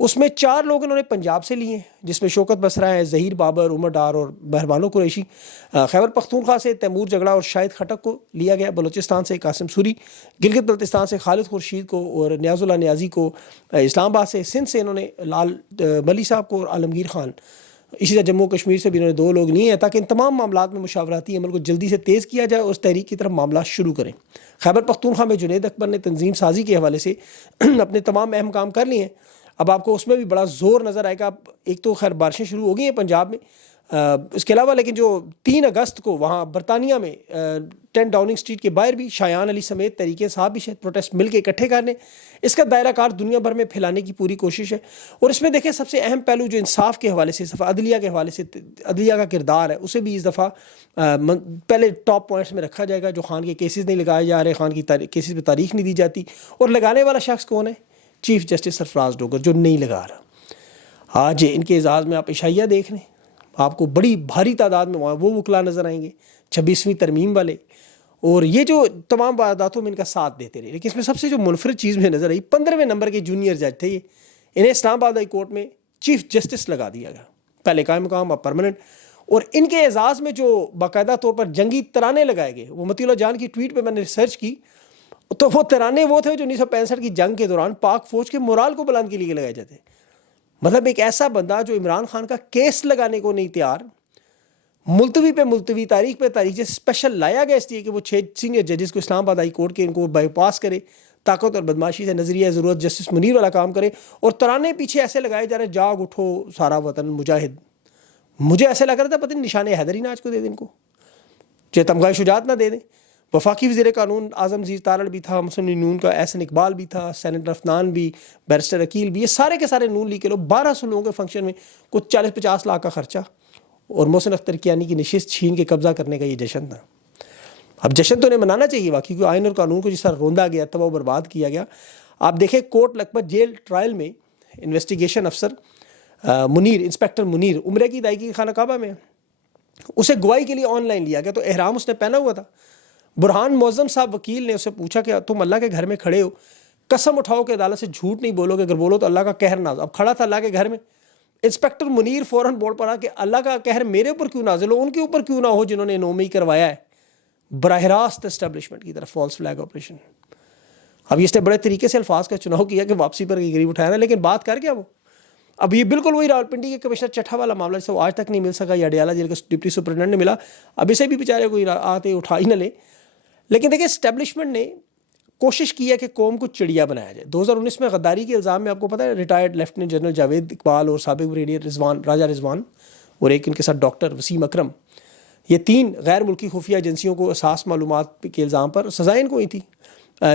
اس میں 4 لوگ انہوں نے پنجاب سے لیے ہیں، جس میں شوکت بسرا ہیں، ظہیر بابر، عمر ڈار اور بہربانو قریشی۔ خیبر پختونخوا سے تیمور جگڑا اور شاہد خٹک کو لیا گیا، بلوچستان سے قاسم سوری، گلگت بلتستان سے خالد خورشید کو اور نیاز اللہ نیازی کو، اسلام آباد سے، سندھ سے انہوں نے لال ملی صاحب کو اور عالمگیر خان، اسی طرح جموں کشمیر سے بھی انہوں نے 2 لوگ لیے ہیں تاکہ ان تمام معاملات میں مشاورتی عمل کو جلدی سے تیز کیا جائے اور اس تحریک کی طرف معاملات شروع کریں۔ خیبر پختونخوا میں جنید اکبر نے تنظیم سازی کے حوالے سے اپنے تمام اہم کام کر لیے ہیں۔ اب آپ کو اس میں بھی بڑا زور نظر آئے گا۔ ایک تو خیر بارشیں شروع ہو گئی ہیں پنجاب میں، اس کے علاوہ لیکن جو 3 اگست کو وہاں برطانیہ میں 10 ڈاؤننگ اسٹریٹ کے باہر بھی شایان علی سمیت تحریک انصاف بھی شاید پروٹیسٹ مل کے اکٹھے کرنے، اس کا دائرہ کار دنیا بھر میں پھیلانے کی پوری کوشش ہے۔ اور اس میں دیکھیں سب سے اہم پہلو جو انصاف کے حوالے سے، عدلیہ کے حوالے سے عدلیہ کا کردار ہے، اسے بھی اس دفعہ پہلے ٹاپ پوائنٹس میں رکھا جائے گا۔ جو خان کے کیسز نہیں لگائے جا رہے، خان کی کیسز پہ تاریخ نہیں دی جاتی، اور لگانے والا شخص کون ہے؟ چیف جسٹس سرفراز ڈوگر، جو نہیں لگا رہا۔ آج ان کے اعزاز میں آپ عشائیہ دیکھ لیں، آپ کو بڑی بھاری تعداد میں وہ وکلا نظر آئیں گے 26ویں ترمیم والے، اور یہ جو تمام وارداتوں میں ان کا ساتھ دیتے رہے۔ لیکن اس میں سب سے جو منفرد چیز مجھے نظر آئی، 15ویں نمبر کے جونیئر جج تھے یہ، انہیں اسلام آباد ہائی کورٹ میں چیف جسٹس لگا دیا گیا، پہلے قائم مقام اب پرماننٹ۔ اور ان کے اعزاز میں جو باقاعدہ طور پر جنگی ترانے لگائے گئے، وہ مطیع اللہ جان کی ٹویٹ پہ میں نے ریسرچ کی تو وہ ترانے وہ تھے جو 1965 کی جنگ کے دوران پاک فوج کے مورال کو بلند کے لیے لگائے جاتے ہیں۔ مطلب ایک ایسا بندہ جو عمران خان کا کیس لگانے کو نہیں تیار، ملتوی پہ ملتوی، تاریخ پہ تاریخ، جیسے اسپیشل لایا گیا اس لیے کہ وہ 6 سینئر ججز کو اسلام آباد ہائی کورٹ کے ان کو بائی پاس کرے، طاقت اور بدماشی سے نظریہ ضرورت جسٹس منیر والا کام کرے، اور ترانے پیچھے ایسے لگائے جا رہے ہیں، جاگ اٹھو سارا وطن مجاہد۔ مجھے ایسے لگ رہا تھا پتہ نہیں نشان حیدری ناج کو دے دیں ان کو، چاہے تمغہ شجاعت نہ دے دیں۔ وفاقی وزیر قانون اعظم زیر تارڑ بھی تھا، مسلم لیگ نون کا احسن اقبال بھی تھا، سینیٹر افنان بھی، بیرسٹر عقیل بھی، یہ سارے کے سارے نون لیگ کے لوگ۔ 1200 لوگوں کے فنکشن میں کچھ 40-50 لاکھ کا خرچہ، اور محسن اختر کیانی کی نشست چھین کے قبضہ کرنے کا یہ جشن تھا۔ اب جشن تو انہیں منانا چاہیے واقعی، کیونکہ آئین اور قانون کو جس طرح روندا گیا، تباہ و برباد کیا گیا۔ آپ دیکھیں کوٹ لکھپت جیل ٹرائل میں انویسٹیگیشن افسر منیر، انسپیکٹر منیر، عمرے کی ادائیگی کی خانہ کعبہ میں، اسے گواہی کے لیے آن لائن لیا گیا، تو احرام اس نے پہنا ہوا تھا۔ برہان معظم صاحب وکیل نے اسے پوچھا کہ تم اللہ کے گھر میں کھڑے ہو، قسم اٹھاؤ کہ عدالت سے جھوٹ نہیں بولو گے، اگر بولو تو اللہ کا قہر نازل۔ اب کھڑا تھا اللہ کے گھر میں، انسپیکٹر منیر فوراً بول پڑا کہ اللہ کا قہر میرے اوپر کیوں نازل ہو، ان کے اوپر کیوں نہ ہو جنہوں نے 9 کروایا ہے براہ راست اسٹیبلشمنٹ کی طرف، فالس فلیگ آپریشن۔ اب اس نے بڑے طریقے سے الفاظ کا چناؤ کیا کہ واپسی پر غریب اٹھایا نا، لیکن بات کر گیا وہ۔ اب یہ بالکل وہی راولپنڈی کے کمشنر چٹھا والا معاملہ جسے وہ آج تک نہیں مل سکا، یا اڈیالہ جیل کا ڈپٹی سپرنٹینڈنٹ نے ملا، اب اسے بھی بیچارے کوئی آتے اٹھا ہی نہ لے۔ لیکن دیکھیں اسٹیبلشمنٹ نے کوشش کی ہے کہ قوم کو چڑیا بنایا جائے۔ 2019 میں غداری کے الزام میں آپ کو پتہ ہے retired lieutenant general Javed Iqbal اور سابق بریگیڈیئر راجہ رضوان اور ایک ان کے ساتھ ڈاکٹر وسیم اکرم، یہ 3 غیر ملکی خفیہ ایجنسیوں کو اساس معلومات کے الزام پر سزائیں ان کو ہوئی تھی۔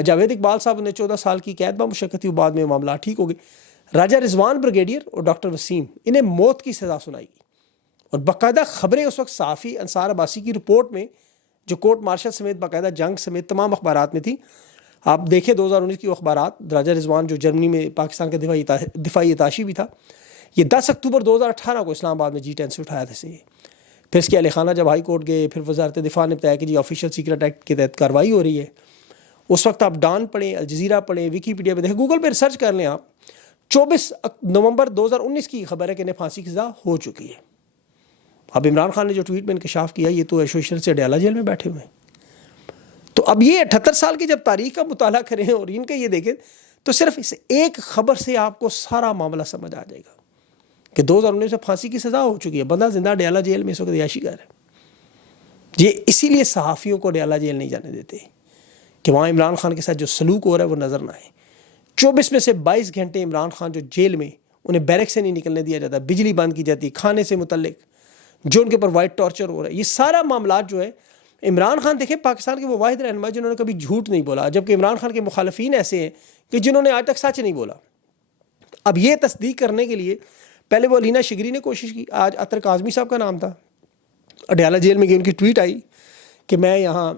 جاوید اقبال صاحب نے 14 سال کی قید با مشقت تھی، بعد میں معاملات ٹھیک ہو گئے۔ راجہ رضوان بریگیڈیئر اور ڈاکٹر وسیم، انہیں موت کی سزا سنائی گئی، اور باقاعدہ خبریں اس وقت صحافی انصار عباسی کی رپورٹ میں، جو کورٹ مارشل سمیت باقاعدہ جنگ سمیت تمام اخبارات میں تھی۔ آپ دیکھیں 2019 کی اخبارات، راجہ رضوان جو جرمنی میں پاکستان کا دفاعی اتاشی بھی تھا، یہ 10 اکتوبر 2018 کو اسلام آباد میں G10 سے اٹھایا تھا۔ پھر اس کے اہل خانہ جب ہائی کورٹ گئے، پھر وزارت دفاع نے بتایا کہ جی آفیشیل سیکرٹ ایکٹ کے تحت کارروائی ہو رہی ہے۔ اس وقت آپ ڈان پڑھیں، الجزیرہ پڑھیں، ویکیپیڈیا پہ دیکھیں، گوگل پہ ریسرچ کر لیں آپ، 24 نومبر 2019 کی خبر ہے کہ انہیں پھانسی کی سزا ہو چکی ہے۔ اب عمران خان نے جو ٹویٹ میں انکشاف کیا، یہ تو ایسوسیشن سے اڈیالہ جیل میں بیٹھے ہوئے ہیں۔ تو اب یہ 78 سال کی جب تاریخ کا مطالعہ کریں اور ان کے یہ دیکھیں، تو صرف اس ایک خبر سے آپ کو سارا معاملہ سمجھ آ جائے گا کہ 2019 میں پھانسی کی سزا ہو چکی ہے، بندہ زندہ اڈیالہ جیل میں اس وقت عیاشی کر ہے۔ یہ اسی لیے صحافیوں کو اڈیالہ جیل نہیں جانے دیتے کہ وہاں عمران خان کے ساتھ جو سلوک ہو رہا ہے وہ نظر نہ آئے۔ 24 میں سے 22 گھنٹے عمران خان جو جیل میں، انہیں بیرک سے نہیں نکلنے دیا جاتا، بجلی بند کی جاتی، کھانے سے متعلق جو ان کے اوپر وائٹ ٹارچر ہو رہا ہے، یہ سارا معاملات جو ہے عمران خان دیکھیں پاکستان کے وہ واحد رہنما جنہوں نے کبھی جھوٹ نہیں بولا، جبکہ عمران خان کے مخالفین ایسے ہیں کہ جنہوں نے آج تک سچ نہیں بولا۔ اب یہ تصدیق کرنے کے لیے پہلے وہ علینا شگری نے کوشش کی، آج عطر کاظمی صاحب کا نام تھا، اڈیالہ جیل میں گئی، ان کی ٹویٹ آئی کہ میں یہاں،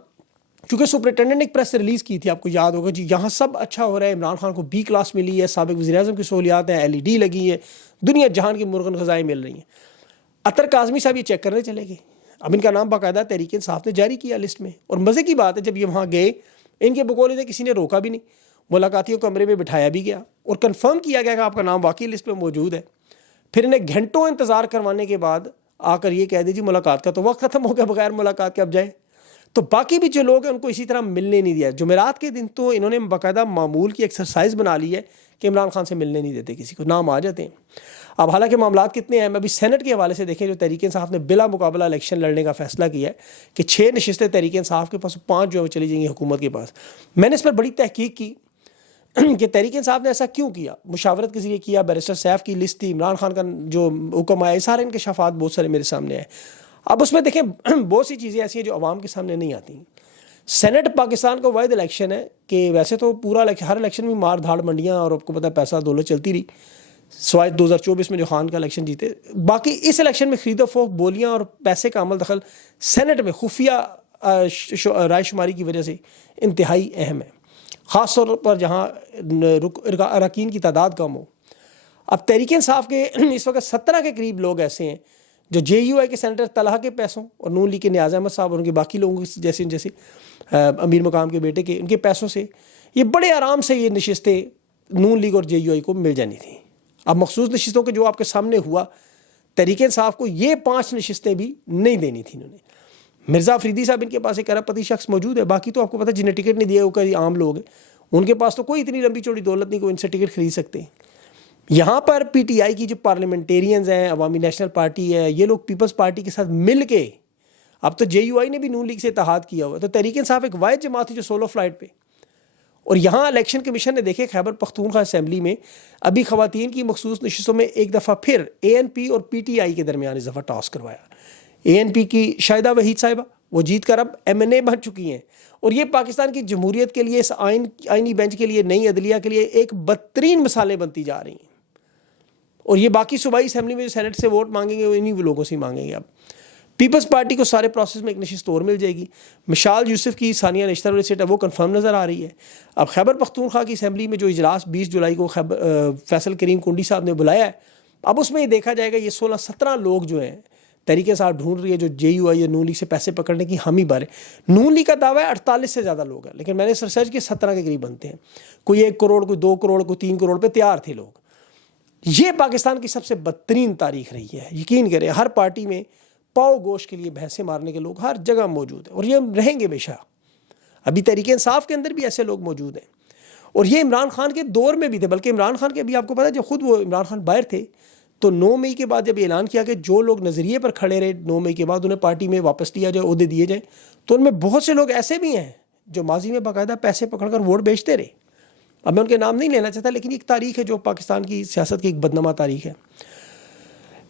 کیونکہ سپرنٹینڈنٹ نے ایک پریس ریلیز کی تھی، آپ کو یاد ہوگا جی، یہاں سب اچھا ہو رہا ہے، عمران خان کو B کلاس ملی ہے، سابق وزیر اعظم کی سہولیات ہیں، LED لگی ہے، دنیا جہان کی مرغن غذائیں مل رہی ہیں۔ عطر کاظمی صاحب یہ چیک کرنے چلے گئے، اب ان کا نام باقاعدہ تحریک انصاف نے جاری کیا لسٹ میں، اور مزے کی بات ہے جب یہ وہاں گئے، ان کے بقول تھے کسی نے روکا بھی نہیں، ملاقاتیوں کمرے میں بٹھایا بھی گیا، اور کنفرم کیا گیا کہ آپ کا نام واقعی لسٹ میں موجود ہے، پھر انہیں گھنٹوں انتظار کروانے کے بعد آ کر یہ کہہ دیجیے ملاقات کا تو وقت ختم ہو گیا، بغیر ملاقات کے اب جائیں. تو باقی بھی جو لوگ ہیں ان کو اسی طرح ملنے نہیں دیا. جمعرات کے دن تو انہوں نے باقاعدہ معمول کی ایکسرسائز بنا لی ہے کہ عمران خان سے ملنے نہیں دیتے کسی کو، نام آ جاتے ہیں. اب حالانکہ معاملات کتنے ہیں، ابھی سینٹ کے حوالے سے دیکھیں جو تحریک انصاف نے بلا مقابلہ الیکشن لڑنے کا فیصلہ کیا ہے کہ 6 نشستیں تحریک انصاف کے پاس، 5 جو ہے وہ چلی جائیں گی حکومت کے پاس. میں نے اس پر بڑی تحقیق کی کہ تحریک انصاف نے ایسا کیوں کیا، مشاورت کے ذریعے کیا، بیرسٹر سیف کی لسٹ تھی، عمران خان کا جو حکم آیا، سارے انکشافات بہت سارے میرے سامنے آئے. اب اس میں دیکھیں بہت سی چیزیں ایسی ہیں جو عوام کے سامنے نہیں آتی. سینٹ پاکستان کا واحد الیکشن ہے کہ ویسے تو پورا ہر الیکشن میں مار دھاڑ منڈیاں اور آپ کو پتہ ہے پیسہ دولت چلتی رہی، سوائے 2024 میں جو خان کا الیکشن جیتے. باقی اس الیکشن میں خرید و فروخت، بولیاں اور پیسے کا عمل دخل سینٹ میں خفیہ رائے شماری کی وجہ سے انتہائی اہم ہے، خاص طور پر جہاں اراکین کی تعداد کم ہو. اب تحریک انصاف کے اس وقت 17 کے قریب لوگ ایسے ہیں جو جے یو آئی کے سینیٹر طلحہ کے پیسوں اور نون لیگ کے نیاز احمد صاحب اور ان کے باقی لوگوں جیسے امیر مقام کے بیٹے کے ان کے پیسوں سے یہ بڑے آرام سے یہ نشستیں نون لیگ اور جے یو آئی کو مل جانی تھیں. اب مخصوص نشستوں کے جو آپ کے سامنے ہوا، تحریک انصاف کو یہ 5 نشستیں بھی نہیں دینی تھیں انہوں نے. مرزا افریدی صاحب ان کے پاس ایک ارب پتی شخص موجود ہے، باقی تو آپ کو پتہ جنہیں ٹکٹ نہیں دیا وہ کوئی عام لوگ ہیں، ان کے پاس تو کوئی اتنی لمبی چوڑی دولت نہیں کوئی ان سے ٹکٹ خرید سکتے. یہاں پر پی ٹی آئی کی جو پارلیمنٹیرینز ہیں، عوامی نیشنل پارٹی ہے، یہ لوگ پیپلز پارٹی کے ساتھ مل کے، اب تو جے یو آئی نے بھی نون لیگ سے اتحاد کیا ہوا ہے، تو تحریک انصاف ایک واحد جماعت تھی جو سولو فلائٹ پہ. اور یہاں الیکشن کمیشن نے دیکھے خیبر پختونخوا اسمبلی میں ابھی خواتین کی مخصوص نشستوں میں ایک دفعہ پھر اے این پی اور پی ٹی آئی کے درمیان اس دفعہ ٹاس کروایا. اے این پی کی شاہدہ وحید صاحبہ وہ جیت کر اب ایم این اے بن چکی ہیں، اور یہ پاکستان کی جمہوریت کے لیے، اس آئینی بینچ کے لیے، نئی عدلیہ کے لیے ایک بدترین مثالیں بنتی جا رہی ہیں. اور یہ باقی صوبائی اسمبلی میں جو سینٹ سے ووٹ مانگیں گے وہ انہی لوگوں سے ہی مانگیں گے. اب پیپلز پارٹی کو سارے پروسیس میں ایک نشست اور مل جائے گی. مشال یوسف کی ثانیہ نشتر والی سیٹ ہے وہ کنفرم نظر آ رہی ہے. اب خیبر پختونخوا کی اسمبلی میں جو اجلاس 20 جولائی کو فیصل کریم کنڈی صاحب نے بلایا ہے، اب اس میں یہ دیکھا جائے گا یہ 16-17 لوگ جو ہیں تحریک انصاف ڈھونڈ رہی ہے جو جے یو آئی یا نون لیگ سے پیسے پکڑنے کی حامی بھرے. نون لیگ کا دعویٰ ہے 48 سے زیادہ لوگ ہیں، لیکن میں نے ریسرچ کیا 17 کے قریب بنتے ہیں. کوئی 1 کروڑ، کوئی 2 کروڑ، کوئی 3 کروڑ پہ تیار تھے لوگ. یہ پاکستان کی سب سے بدترین تاریخ رہی ہے. یقین کریں ہر پارٹی میں پاؤ گوشت کے لیے بھینسیں مارنے کے لوگ ہر جگہ موجود ہیں، اور یہ رہیں گے ہمیشہ. ابھی تحریک انصاف کے اندر بھی ایسے لوگ موجود ہیں، اور یہ عمران خان کے دور میں بھی تھے. بلکہ عمران خان کے ابھی آپ کو پتا ہے جب خود وہ عمران خان باہر تھے تو 9 مئی کے بعد جب اعلان کیا کہ جو لوگ نظریے پر کھڑے رہے 9 مئی کے بعد انہیں پارٹی میں واپس لیا جائے، عہدے دیے جائیں، تو ان میں بہت سے لوگ ایسے بھی ہیں جو ماضی میں باقاعدہ پیسے پکڑ کر ووٹ بیچتے رہے. اب میں ان کے نام نہیں لینا چاہتا، لیکن ایک تاریخ ہے جو پاکستان کی سیاست کی ایک بدنما تاریخ ہے.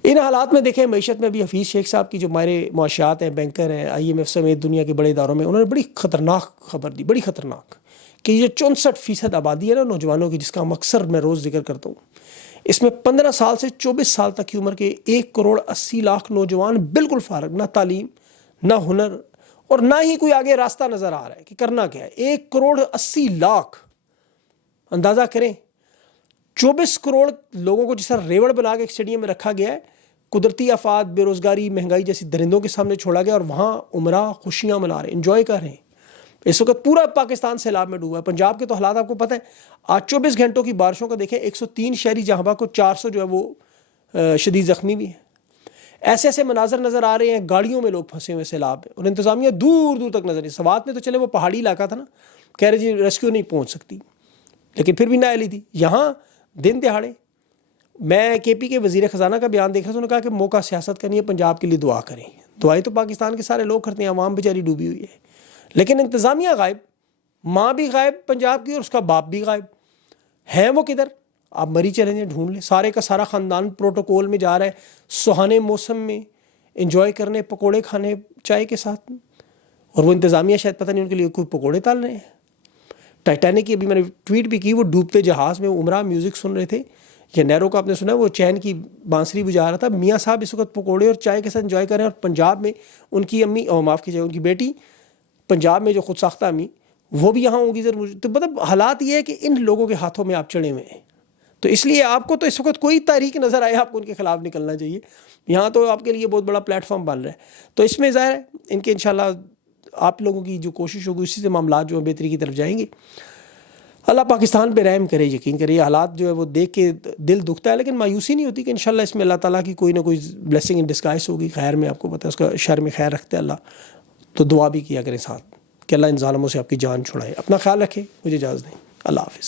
ان حالات میں دیکھیں معیشت میں بھی حفیظ شیخ صاحب کی جو ماہر معاشیات ہیں، بینکر ہیں، آئی ایم ایف سمیت دنیا کے بڑے اداروں میں، انہوں نے بڑی خطرناک خبر دی، بڑی خطرناک، کہ یہ 64% آبادی ہے نا نوجوانوں کی، جس کا ہم اکثر میں روز ذکر کرتا ہوں، اس میں 15 سال سے 24 سال تک کی عمر کے 1,80,00,000 نوجوان بالکل فارغ، نہ تعلیم، نہ ہنر، اور نہ ہی کوئی آگے راستہ نظر آ رہا ہے کہ کرنا کیا ہے. 1,80,00,000 اندازہ کریں، 24 کروڑ لوگوں کو جس طرح ریوڑ بنا کے ایک اسٹیڈیم میں رکھا گیا ہے، قدرتی آفات، بے روزگاری، مہنگائی جیسی درندوں کے سامنے چھوڑا گیا، اور وہاں عمرہ خوشیاں منا رہے ہیں، انجوائے کر رہے ہیں. اس وقت پورا پاکستان سیلاب میں ڈوبا ہے. پنجاب کے تو حالات آپ کو پتہ ہے، آج 24 گھنٹوں کی بارشوں کا دیکھیں 103 شہری جہاں بہت کو 400 جو ہے وہ شدید زخمی بھی ہیں. ایسے ایسے مناظر نظر آ رہے ہیں، گاڑیوں میں لوگ پھنسے ہوئے سیلاب میں، اور انتظامیہ دور دور تک نظر نہیں. سوات میں تو چلے وہ پہاڑی علاقہ تھا نا، کہہ رہے جی ریسکیو نہیں پہنچ سکتی، لیکن پھر بھی نااہلی تھی. یہاں دن دہاڑے میں کے پی کے وزیر خزانہ کا بیان دیکھ رہا تھا، انہوں نے کہا کہ موقع سیاست کا نہیں ہے، پنجاب کے لیے دعا کریں. دعائیں تو پاکستان کے سارے لوگ کرتے ہیں، عوام بیچاری ڈوبی ہوئی ہے، لیکن انتظامیہ غائب، ماں بھی غائب پنجاب کی اور اس کا باپ بھی غائب. ہیں وہ کدھر؟ آپ مری چلیں جائیں ڈھونڈ لیں. سارے کا سارا خاندان پروٹوکول میں جا رہا ہے سہانے موسم میں انجوائے کرنے، پکوڑے کھانے چائے کے ساتھ، اور وہ انتظامیہ شاید پتہ نہیں ان کے لیے کوئی پکوڑے تال رہے ہیں. ٹائٹینک کی ابھی میں نے ٹویٹ بھی کی، وہ ڈوبتے جہاز میں عمرہ میوزک سن رہے تھے، یا نیرو کا آپ نے سنا وہ چین کی بانسری بجا رہا تھا. میاں صاحب اس وقت پکوڑے اور چائے کے ساتھ انجوائے کر رہے ہیں، اور پنجاب میں ان کی امی، معاف کیجیے ان کی بیٹی پنجاب میں جو خود ساختہ امی، وہ بھی یہاں ہوں گی ضرور. تو مطلب حالات یہ ہے کہ ان لوگوں کے ہاتھوں میں آپ چڑھے ہوئے ہیں. تو اس لیے آپ کو تو اس وقت کوئی تحریک نظر آئے آپ کو ان کے خلاف نکلنا چاہیے. یہاں تو آپ کے لیے بہت بڑا پلیٹ فارم بن رہا ہے. تو اس میں ظاہر ہے ان کے انشاءاللہ آپ لوگوں کی جو کوشش ہوگی اسی سے معاملات جو ہیں بہتری کی طرف جائیں گے. اللہ پاکستان پہ رحم کرے. یقین کرے یہ حالات جو ہے وہ دیکھ کے دل دکھتا ہے، لیکن مایوسی نہیں ہوتی کہ انشاءاللہ اس میں اللہ تعالیٰ کی کوئی نہ کوئی بلیسنگ ان ڈسگائز ہوگی. خیر میں آپ کو پتہ ہے اس کا شر میں خیر رکھتا ہے اللہ. تو دعا بھی کیا کریں ساتھ کہ اللہ ان ظالموں سے آپ کی جان چھڑائے. اپنا خیال رکھیں. مجھے اجازت دیں. اللہ حافظ.